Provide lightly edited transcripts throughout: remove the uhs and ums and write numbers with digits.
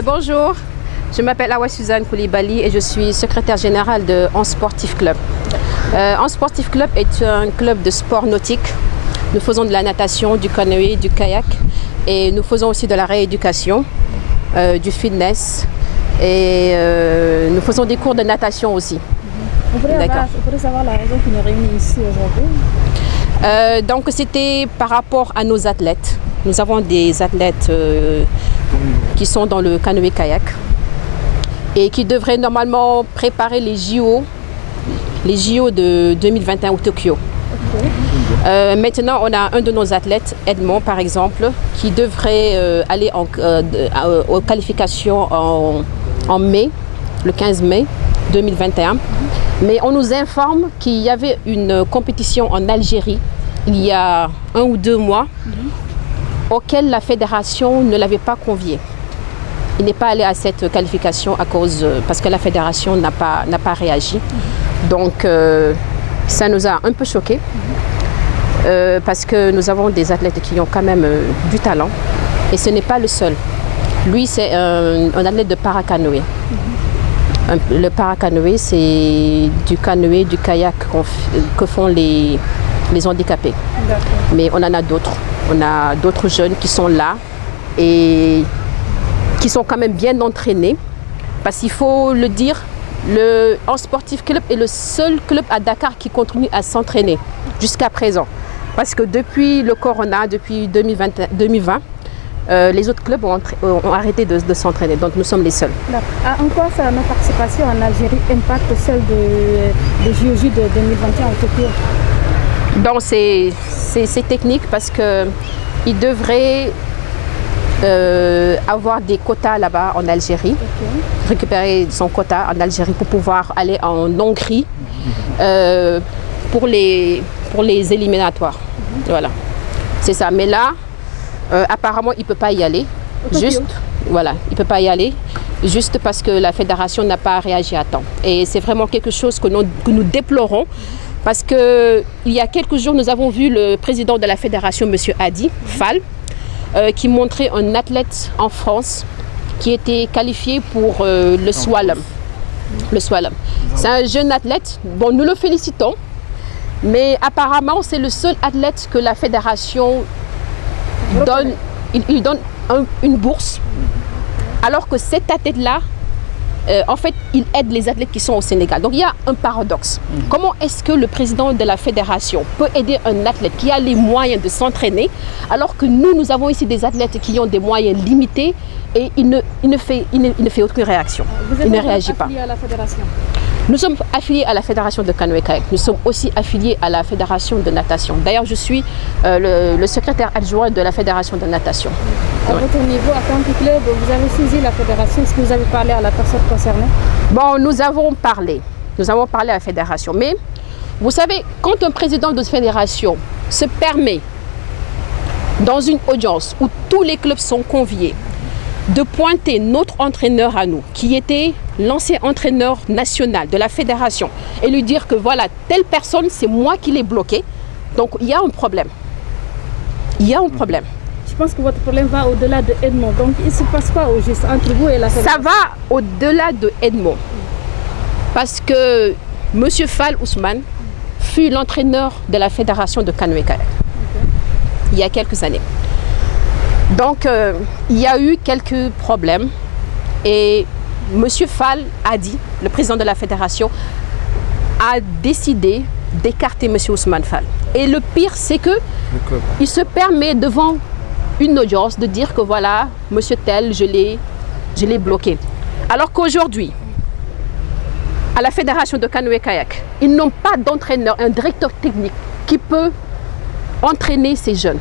Bonjour, je m'appelle Awa Suzanne Koulibaly et je suis secrétaire générale de Hans Sportif Club. Hans Sportif Club est un club de sport nautique. Nous faisons de la natation, du canoë, du kayak et nous faisons aussi de la rééducation, du fitness et nous faisons des cours de natation aussi. On pourrait savoir la raison qui nous réunit ici aujourd'hui. Donc c'était par rapport à nos athlètes. Nous avons des athlètes qui sont dans le canoë-kayak et qui devraient normalement préparer les JO de 2021 au Tokyo. Okay. Maintenant, on a un de nos athlètes, Edmond par exemple, qui devrait aller aux qualifications en mai, le 15 mai 2021. Mais on nous informe qu'il y avait une compétition en Algérie il y a 1 ou 2 mois auquel la fédération ne l'avait pas convié. Il n'est pas allé à cette qualification parce que la fédération n'a pas réagi. Donc ça nous a un peu choqués parce que nous avons des athlètes qui ont quand même du talent et ce n'est pas le seul. Lui, c'est un athlète de paracanoë. Le paracanoë, c'est du canoë, du kayak que font les handicapés. Mais on en a d'autres. On a d'autres jeunes qui sont là et qui sont quand même bien entraînés. Parce qu'il faut le dire, le Hans Sportif Club est le seul club à Dakar qui continue à s'entraîner jusqu'à présent. Parce que depuis le corona, depuis 2020, les autres clubs ont arrêté de s'entraîner. Donc nous sommes les seuls. En quoi notre participation en Algérie impacte celle des JOJ de 2021 au Tokyo? Donc c'est technique parce qu'ils devraient avoir des quotas là-bas en Algérie, récupérer son quota en Algérie pour pouvoir aller en Hongrie pour les éliminatoires. Voilà, c'est ça. Mais là, apparemment, il ne peut pas y aller. Juste, voilà, il ne peut pas y aller juste parce que la fédération n'a pas réagi à temps. Et c'est vraiment quelque chose que nous déplorons. Parce qu'il y a quelques jours, nous avons vu le président de la fédération, M. Hadi Fall, qui montrait un athlète en France qui était qualifié pour le slalom. Le slalom. C'est un jeune athlète. Bon, nous le félicitons, mais apparemment, c'est le seul athlète que la fédération donne. Il donne une bourse, alors que cet athlète-là, en fait, il aide les athlètes qui sont au Sénégal. Donc, il y a un paradoxe. Comment est-ce que le président de la fédération peut aider un athlète qui a les moyens de s'entraîner, alors que nous avons ici des athlètes qui ont des moyens limités et il ne fait aucune réaction. Il ne réagit pas. Vous êtes affilié à la fédération? Nous sommes affiliés à la fédération de canoë-kayak. Nous sommes aussi affiliés à la fédération de natation. D'ailleurs, je suis le secrétaire adjoint de la fédération de natation. À votre niveau, à tant que club, vous avez saisi la fédération. Est-ce que vous avez parlé à la personne concernée? Bon, nous avons parlé à la fédération. Mais vous savez, quand un président de fédération se permet, dans une audience où tous les clubs sont conviés, de pointer notre entraîneur à nous, qui était l'ancien entraîneur national de la fédération, et lui dire que voilà, telle personne, c'est moi qui l'ai bloqué. Donc, il y a un problème. Il y a un problème. Je pense que votre problème va au-delà de Edmond. Donc, il se passe quoi au juste entre vous et la fédération? Ça va au-delà de Edmond. Parce que M. Fall Ousmane fut l'entraîneur de la fédération de canoë-kayak il y a quelques années. Donc, il y a eu quelques problèmes et M. Fall a dit, le président de la fédération, a décidé d'écarter M. Ousmane Fall. Et le pire, c'est qu'il se permet devant une audience de dire que voilà, M. Tel, je l'ai bloqué. Alors qu'aujourd'hui, à la fédération de canoë-kayak, ils n'ont pas d'entraîneur, un directeur technique qui peut entraîner ces jeunes.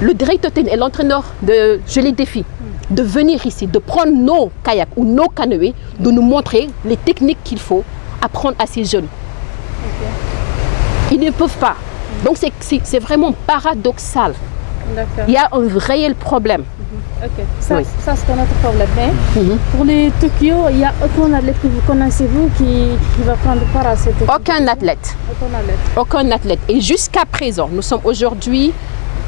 Le directeur technique et l'entraîneur, je les défie de venir ici, de prendre nos kayaks ou nos canoës, de nous montrer les techniques qu'il faut apprendre à ces jeunes. Ils ne peuvent pas. Donc c'est vraiment paradoxal. Il y a un réel problème. Ça, oui. Ça c'est un autre problème. Mais pour les Tokyo, il n'y a aucun athlète que vous connaissez, vous, qui va prendre part à cette équipe? Aucun athlète. Aucun athlète. Et jusqu'à présent, nous sommes aujourd'hui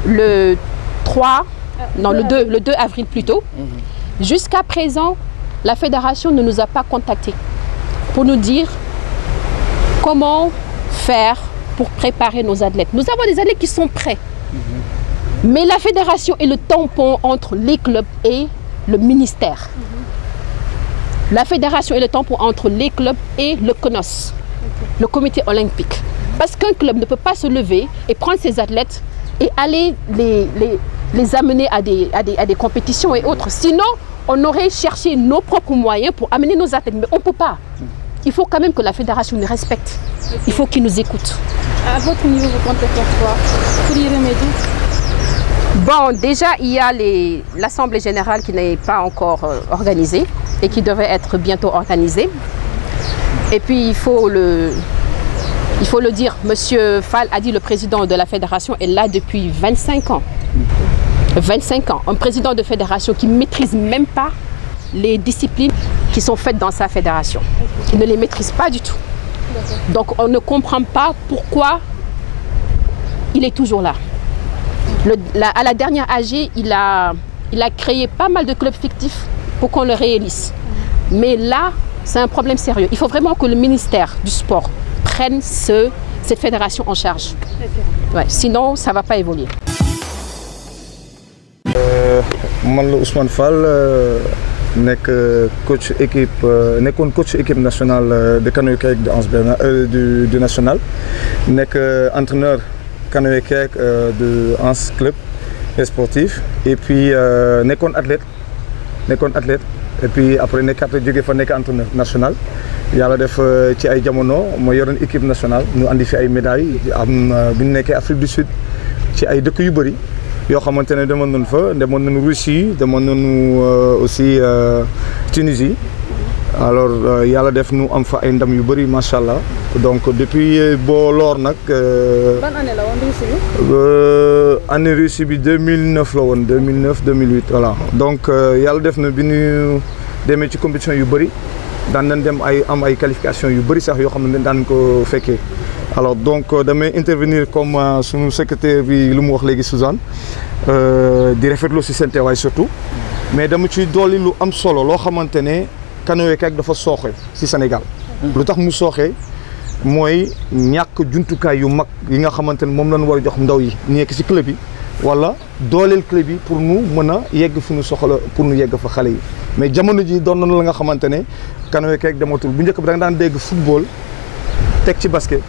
le 3, non, le 2 avril plutôt. Jusqu'à présent, la fédération ne nous a pas contactés pour nous dire comment faire pour préparer nos athlètes. Nous avons des athlètes qui sont prêts. Mais la fédération est le tampon entre les clubs et le ministère. La fédération est le tampon entre les clubs et le CNOS, le comité olympique. Parce qu'un club ne peut pas se lever et prendre ses athlètes et aller les amener à des compétitions et autres. Sinon, on aurait cherché nos propres moyens pour amener nos athlètes. Mais on ne peut pas. Il faut quand même que la fédération nous respecte. Il faut qu'ils nous écoutent. À votre niveau, vous comptez faire quoi pour y remédier? Bon, déjà, il y a l'Assemblée générale qui n'est pas encore organisée et qui devrait être bientôt organisée. Et puis, il faut le dire, Monsieur Fall a dit, le président de la fédération est là depuis 25 ans. 25 ans. Un président de fédération qui ne maîtrise même pas les disciplines qui sont faites dans sa fédération. Il ne les maîtrise pas du tout. Donc, on ne comprend pas pourquoi il est toujours là. À la dernière AG, il a créé pas mal de clubs fictifs pour qu'on le réélise. Mais là, c'est un problème sérieux. Il faut vraiment que le ministère du sport prenne cette fédération en charge. Ouais, sinon, ça ne va pas évoluer. Man la Ousmane Fall coach équipe nationale de canoë-kayak du national, entraîneur canoë-kayak de Anse club sportif et puis athlète et puis après jóge fa entraîneur national. Yàlla def ci ay jamono ma yoroon équipe nationale ñu andi fi ay médailles am bi ñu nekkee Afrique du Sud ci ay dëkk yu bëri yoo xamante ne demoon nañu fa demoon nañu Russie demoon nañu aussi Tunisie. Alors yàlla def nu am fa ay ndam yu bëri macha allah donc depuis loor nag. Ban année la woon Russie bi. Année Russie bi 2009 la woon 2009 2008 voilà donc yàlla def na bi ñu demee ci compétition yu bëri. daan nañ dem am ay qualification yu bëri sax yoo xam ne daan ko fekkee alors donc damay intervenir comme suñu secrétaire bi lu mu wax léegi Suzanne di rafetlu si seen teewaay surtout mais dama ci dolli lu am solo loo xamante ne canoë-kayak dafa sooxe si Sénégal. lu tax mu sooxe mooy ñàkk jumtukaay yu mag yi nga xamante ne moom lañ war a jox ndaw yi nekk si club yi wala dooleel club yi pour nu mën a yegg fu ñu soxla pour nu yegg fa xale yi mais jamono ji doon nañu la nga xamante ne canoë-kayak dematul bu njëkk bi da nga daan dégg football teg ci basket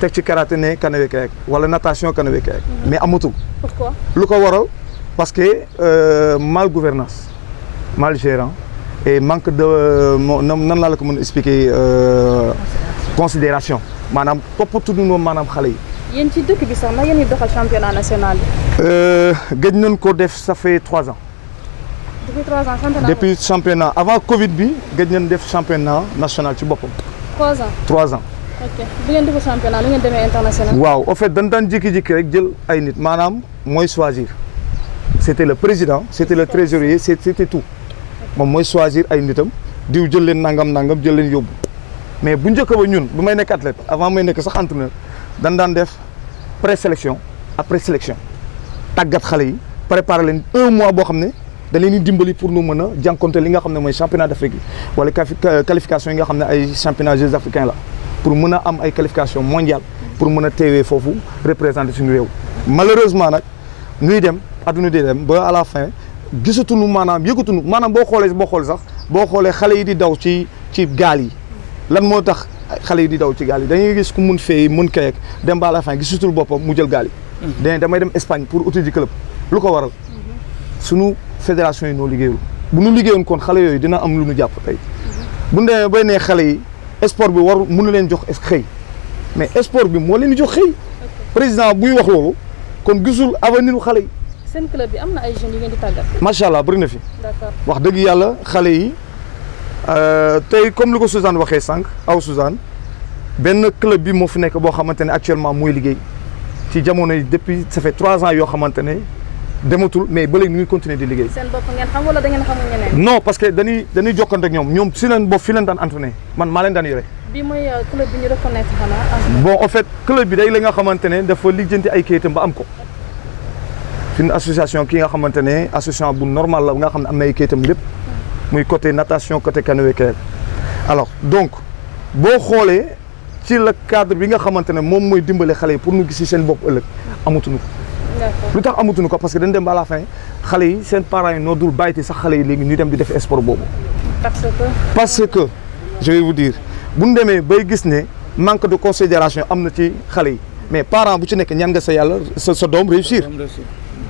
teg ci karaté ne canoë-kayak wala natation canoë-kayak mais amatul. Pourquoi? lu ko waral parce que mal gouvernance mal gérant et manque de nan laa la ko mën a expliquer considération maanaam toppatoo noonu maanaam xale yi. yéen ci dëkk bi sax na yéen doxal championnat national bi. gëj nañ ko def ça fait 3 ans. Depuis 3 ans championnat. Depuis championnat avant Covid bi gëj nañ def championnat national ci boppam. 3 ans. 3 ans. ok bu ngeen defee championnat lu ngeen demee international. waaw au fait dañ daan jékki-jékki rek jël ay nit maanaam mooy choisir c'était le président c'était le trésorier c'était tout moom mooy choisir ay nitam diw jël leen nangam jël leen yóbbu mais bu njëkk ba ñun bu may nekk athlète avant may nekk sax entraîneur dañ daan def présélection après sélection tàggat xale yi préparer leen 1 mois boo xam ne da leen di dimbali pour nu mën a jànkonte li nga xam ne mooy championnat d'Afrique yi wala qualification yi nga xam ne ay championnat Jeux africains la pour mën a am ay qualification mondiale pour mën a teewee foofu représenter suñu réew. Malheureusement nag ñuy dem adduna di dem ba à la fin gisatuñu maanaam yëgatuñu maanaam boo xoolee xale yi di daw ci gaal yi lan moo tax xale yi di daw ci gaal yi dañuy gis ku mun fee mun kayak dem ba à la fin gisatul boppam mu jël gaal yi. damay dem Espagne pour uti ji club lu ko waral sunu fédération yi noo liggéeyul bu nu liggéeyoon kon xale yooyu dina am lu nu jàpp tey bu ñu demee bay ne xale yi sport bi war mënu leen jox xëy mais sport bi moo leen di jox xëy président buy wax loolu kon gisul avenir u xale yi. seen club bi am na ay jeunes yu ngeen di tàggat. macha allah bëri na fi. d'accord wax dëgg yàlla xale yi tey comme li ko Suzanne waxee sànq aw Suzanne benn club bi moo fi nekk boo xamante ne actuellement mooy liggéey ci jamono yi depuis ça fait 3 ans yoo xamante ne dematul mais ba léegi ñu ngi continuer di liggéey. seen bopp ngeen xam wala da ngeen xamul ñeneen. non parce que dañuy jokkante ak ñoom si leen bopp fi leen daan entraîner man maa leen daan yore. bi mooy club bi ñu reconnaître xanaa. bon en fait club bi day la nga xamante ne dafa lijjanti ay kayitam ba am ko c'est une association qui nga xamante ne association bu normal la nga xam ne am na ay kayitam lépp muy côté natation côté canoë-kayak alors donc boo xoolee ci la cadre bi nga xamante ne moom mooy dimbale xale yi pour ñu gis seen bopp ëllëg amatuñu ko. lu tax amatuñu ko parce que dañ dem ba à la fin xale yi seen parents yi noo dul bàyyiti sax xale yi léegi ñu dem di def sport boobu. parce que je vais vous dire bu ñu demee bay gis ne manque de considération am na ci xale yi mais parent bu ci nekk ñaan nga sa yàlla sa doom réussir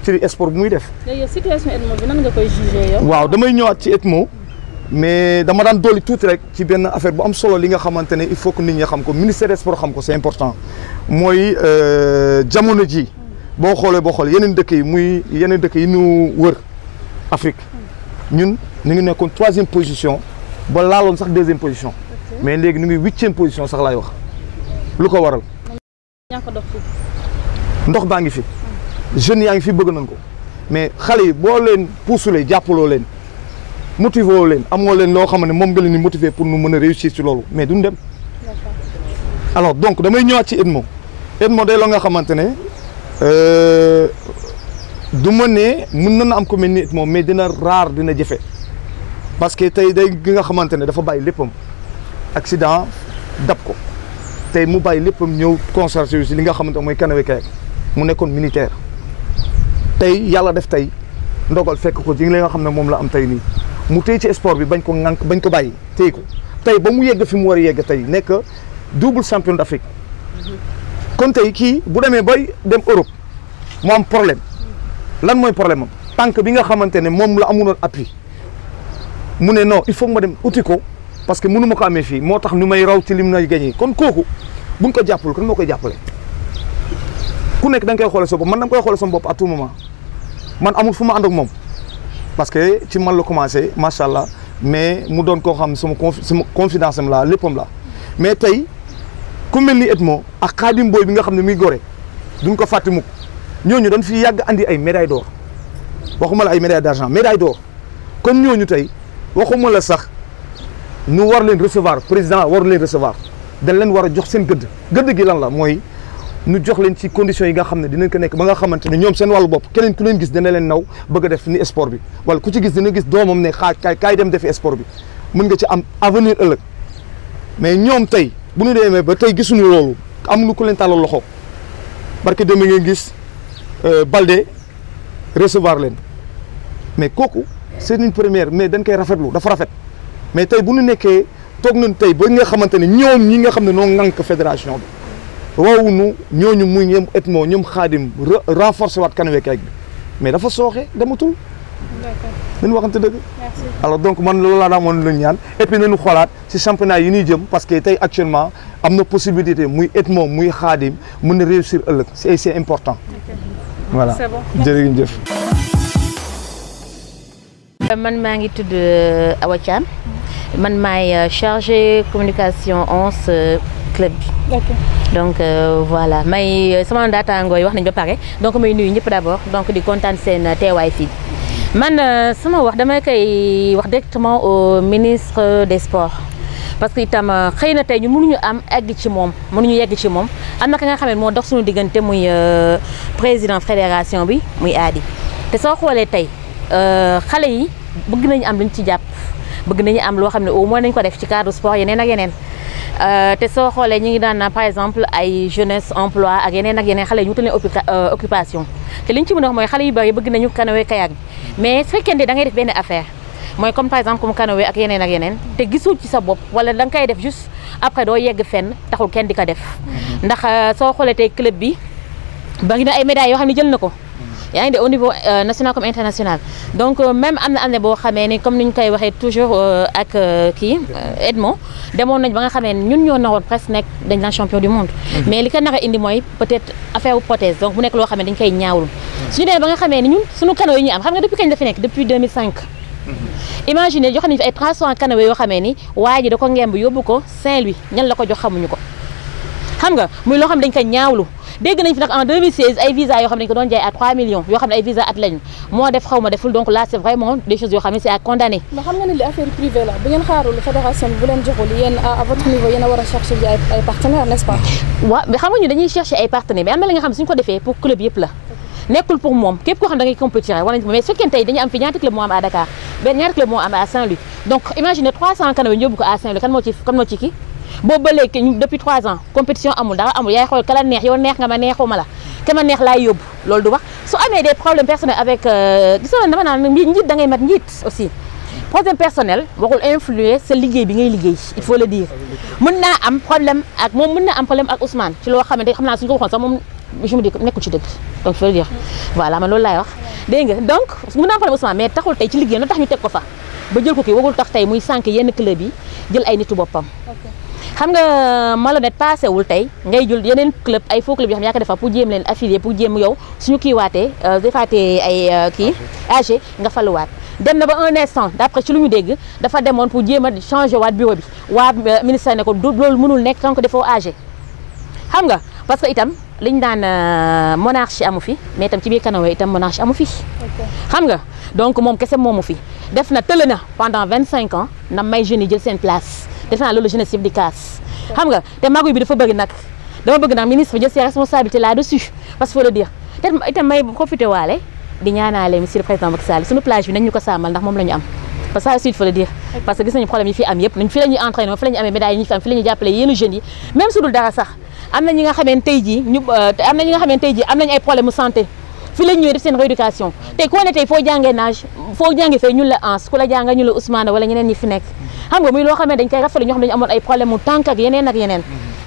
ci sport bu muy def. léegi situation Edmo bi nan nga koy jugé yow. waaw damay ñëwaat ci Edmo mais dama daan dolli tuuti rek ci benn affaire bu am solo li nga xamante ne il faut que nit ñi xam ko ministère des sports xam ko c'est important mooy jamono ji boo xoolee yeneen dëkk yi muy yeneen dëkk yi ñu wër Afrique ñun ñu ngi nekkoon 3e position ba laaloon sax 2e position mais léegi ñu ngi 8e position sax laay wax lu ko waral. ndox baa ngi fi jeunes yaa ngi fi bëgg nañ ko mais xale yi boo leen puusulee jàppaloo leen motivé woo leen amoo leen loo xam ne moom nga leen di motiver pour nu mën a réussir ci loolu mais duñ dem. alors donc damay ñëwaat ci Edmo day loo nga xamante ne du ma ne mën na am ko mel ni Edmo mais dina rare dina jafe parce que tey day gi nga xamante ne dafa bàyyi léppam accident dab ko tey mu bàyyi léppam ñëw concentré ci li nga xamante mooy canoë-kayak mu nekkoon militaire tey yàlla def tey ndogal fekk ko ci li nga xam ne moom la am tey nii mu téy ci sport bi bañ ko ŋànk bañ ko bàyyi téy ko tey ba mu yegg fi mu war a yegg tey nekk double champion d'Afrique kon tey kii bu demee bay dem Europe mu am problème lan mooy problème am tànk bi nga xamante ne moom la amuloon appui mu ne non il faut ma dem uti ko parce que mënu ma ko amee fii moo tax ñu may raw ci lim nay gagné kon kooku buñ ko jàppul kon moo koy jàppale ku nekk da nga koy xoole sa bopp man da nga koy xoole sama bopp à tout moment man amul fu ma ànd ak moom parce que ci man la commencé macha allah mais mu doon koo xam sama confidence am la léppam la mais tey ku mel ni Edmo ak Khadim Boy bi nga xam ne muy gore duñ ko fàtte mukk ñooñu dañ fi yàgg andi ay médaille d'or waxuma la ay médaille d'argent médaille d'or kon ñooñu tey waxuma la sax ñu war leen recevoir président war leen recevoir dañ leen war a jox seen gëdd gi lan la mooy ñu jox leen ci conditions yi nga xam ne dinañ ko nekk ba nga xamante ne ñoom seen wàllu bopp keneen ku leen gis dana leen naw bëgg a def ni sport bi wala ku ci gis dina gis doomam ne kaay dem defi sport bi mën nga ci am avenir ëllëg mais ñoom tey bu ñu demee ba tey gisuñu loolu amuñu ku leen tàllal loxo parce que deme ngeen gis Baldé recevoir leen mais kooku c'est une première mais dañ koy rafetlu dafa rafet mais tey bu ñu nekkee toog nañ tey ba nga xamante ne ñoom ñi nga xam ne noo ŋànk fédération bi woowuñu ñooñu muy ñoom Edmo ñoom Khadim renforcer waat canoë-kayak bi mais dafa sooxe dematul. d'accord nañu waxante dëgg. merci. alors donc man loolu laa daamoon lu ñu ñaan et puis nañu xoolaat ci championnat yi ñuy jëm parce que tey actuellement am na possibilité muy Edmo muy Khadim mën na réussir ëllëg c'est important. voilà c'est bon. jërëjëf. man maa ngi tudd Awa Thiam man maay chargé communication 11 club bi. d'accord. donc voilà may sama ndaataangoo yi wax nañ ba pare donc may nuyu ñëpp d'abord donc di kontaan seen teewaay fii man sama wax dama koy wax directement au ministre des sports parce que itam xëy na tey ñu mënuñu am egg ci moom mënuñu yegg ci moom am na ka nga xam ne moo dox suñu diggante muy président fédération bi muy Adi te soo xoolee tey xale yi bëgg nañu am luñ ci jàpp bëgg nañu am loo xam ne au moins nañ ko def ci cadre sport yeneen ak yeneen te soo xoolee ñu ngi daan par exemple ay jeunesse emploi ak yeneen xale yi ñu wutal leen occupation te liñ ci mën a wax mooy xale yu bari bëgg nañu canoë-kayak bi mais su fekkee ne da ngay def benn affaire mooy comme par exemple comme canoë ak yeneen te gisul ci sa bopp wala da nga koy def juste après doo yegg fenn taxul kenn di ko def ndax soo xoolee tey club bi bari na ay médailles yoo xam ne jël na ko yaa ngi de au niveau national comme international donc même am na année boo xamee ni comme ni ñu koy waxee toujours ak kii Edmo demoon nañ ba nga xamee ñun ñoo naroon presque nekk dañ naan champion du monde mais li ko nar a indi mooy peut-être affaire prothèse donc bu nekk loo xam ne dañ koy ñaawlu suñu demee ba nga xamee ni ñun suñu canoë yi ñu am xam nga depuis kañ la fi nekk depuis 2005 imaginez jox nañu fi ay 300 canoë yoo xamee ni waa ji da ko ngemb yóbbu ko Saint-Louis ñan la ko jox xamuñu ko xam nga muy loo xam ne dañ koy ñaawlu dégg nañ fi nag en 2016 ay visa yoo xam ne dañ ko doon jaay à 3 millions yoo xam ne ay visa at lañu moo def xaw ma deful donc là c'est vraiment des choses yoo xam ne c'est à condamner. mais xam nga ne li affaire privée la bu ngeen xaarul fédération bi bu leen joxul yéen à votre niveau yéen a war a chercher ji ay partenaires n'est-ce pas. waaw mais xam nga ñu dañuy chercher ay partenaires mais am na la nga xam ne suñu ko defee pour club yëpp la nekkul pour moom képp koo xam ne da ngay compétir war nañ mais su fekkee tey dañu am fi ñaata club moo am à Dakar benn ñaata club moo am à Saint-Louis donc imagine 300 canoë ñu yóbbu ko à Saint-Louis kan moo ci kii boobu ba léegi ñu depuis 3 ans compétition amul dara amul yaay xool kala neex yow neex nga ma neexuma la ke ma neex laay yóbbu loolu du wax su amee des problèmes personnels avec gis nga dama naan njiit da ngay mat njiit aussi problème personnel waxul influer sa liggéey bi ngay liggéey il faut le dire mën naa am problème ak moom mën naa am problème ak Ousmane ci loo xamante xam naa suñu ko waxoon sax moom je me dis nekkul ci dëgg donc il faut le dire voilà man loolu laay wax dégg nga donc mën naa am problème Ousmane mais taxul tey ci liggéey lu tax ñu teg ko fa ba jël ko kii wagul tax tey muy sànq yenn club yi jël ay nitu boppam xam nga malhonnête passé wul tey ngay jël yeneen club ay faux club yoo xam yaa ko defa pour jéem leen affilier pour jéem yow suñu kii waatee defaatee ay kii AG nga faluwaat dem na ba un instant d'après ci lu ñu dégg dafa demoon pour jéem a changer waat bureau bi waa ministère ne ko loolu mënul nekk tant que defoo AG xam nga parce que itam liñ daan monarchie amu fi mais itam ci biir Kanoë itam monarchie amu fi xam nga donc moom kese moomu fi def na tële na pendant 25 ans na may jeunes yi jël seen place def naa loolu jeunesse yëpp di kaas xam nga te maguy bi dafa bëgg nag dama bëgg nag ministre jël ses responsabilités là-dessus parce qu'il faut le dire te itam may profité waale di ñaanaale monsieur le président Macky Sall suñu plage bi nañ ñu ko sàmmal ndax moom la ñu am parce que ça aussi il faut le dire parce que gis nañu problème yi fi am yëpp nañ fi la ñuy entraîné fi la ñu amee médaille yi ñu fi am fi la ñuy jàppale yenn jeunes yi même su dul dara sax am na ñi nga xamante tey jii am nañu ay problème mu santé fi la ñuy def seen rééducation tey koo ne tey foo jàngee nage foo jàngee fee ñun la ans ku la jànga ñu la Ousmane wala ñeneen ñi fi nekk xam nga muy loo xam ne dañ koy rafetlu ñoo xam ne dañu amoon ay problème mu tànk ak yeneen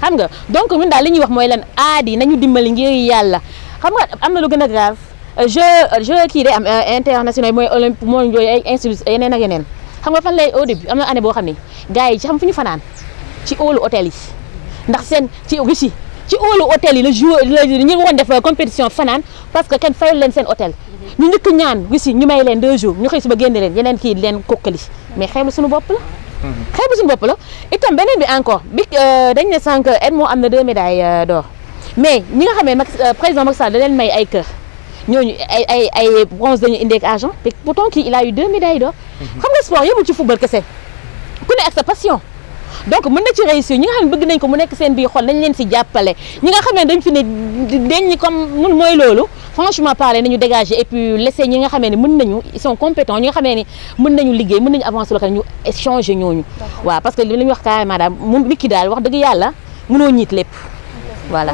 xam nga donc ñun daal li ñuy wax mooy lan aadi nañu dimbali ngir yàlla xam nga am na lu gën a grave jeu kii day am international mooy olympique mooy yooyu ay institut yeneen ak yeneen xam nga fan lay au début am na année boo xam ne gars yi ci xam fu ñu fanaan ci óolu hôtel yi ndax seen ci Russie ci óolu hôtel yi la joueur ñu ngi woon def compétition fanaan parce que kenn fayul leen seen hôtel ñu njëkk ñaan Russie ñu may leen 2 jours ñu xëy suba génne leen yeneen kii leen kokkali mais xeeblu suñu bopp la itam beneen bi encore bi dañ ne sànq et moo am na 2 médailles d'or mais ñi nga xam ne président Macky Sall da leen may ay kër ñooñu ay bronze dañu indi ak argent te pourtant kii il a eu 2 médailles d'or xam nga sport yëmul ci football kese ku ne ak sa passion donc mën na ci réussir ñi nga xam ne bëgg nañ ko mu nekk seen biir xol nañ leen si jàppale ñi nga xam ne dañ fi ne dañ comme mun mooy loolu franchement parler nañu dégager et puis laisser ñi nga xamee ne mën nañu ils sont compétents ñi nga xamee ne mën nañu liggéey mën nañu avancer local ñu échanger ñooñu waaw parce que li ñu wax carrément daal nit ki daal wax dëgg yàlla mënoo ñiit lépp voilà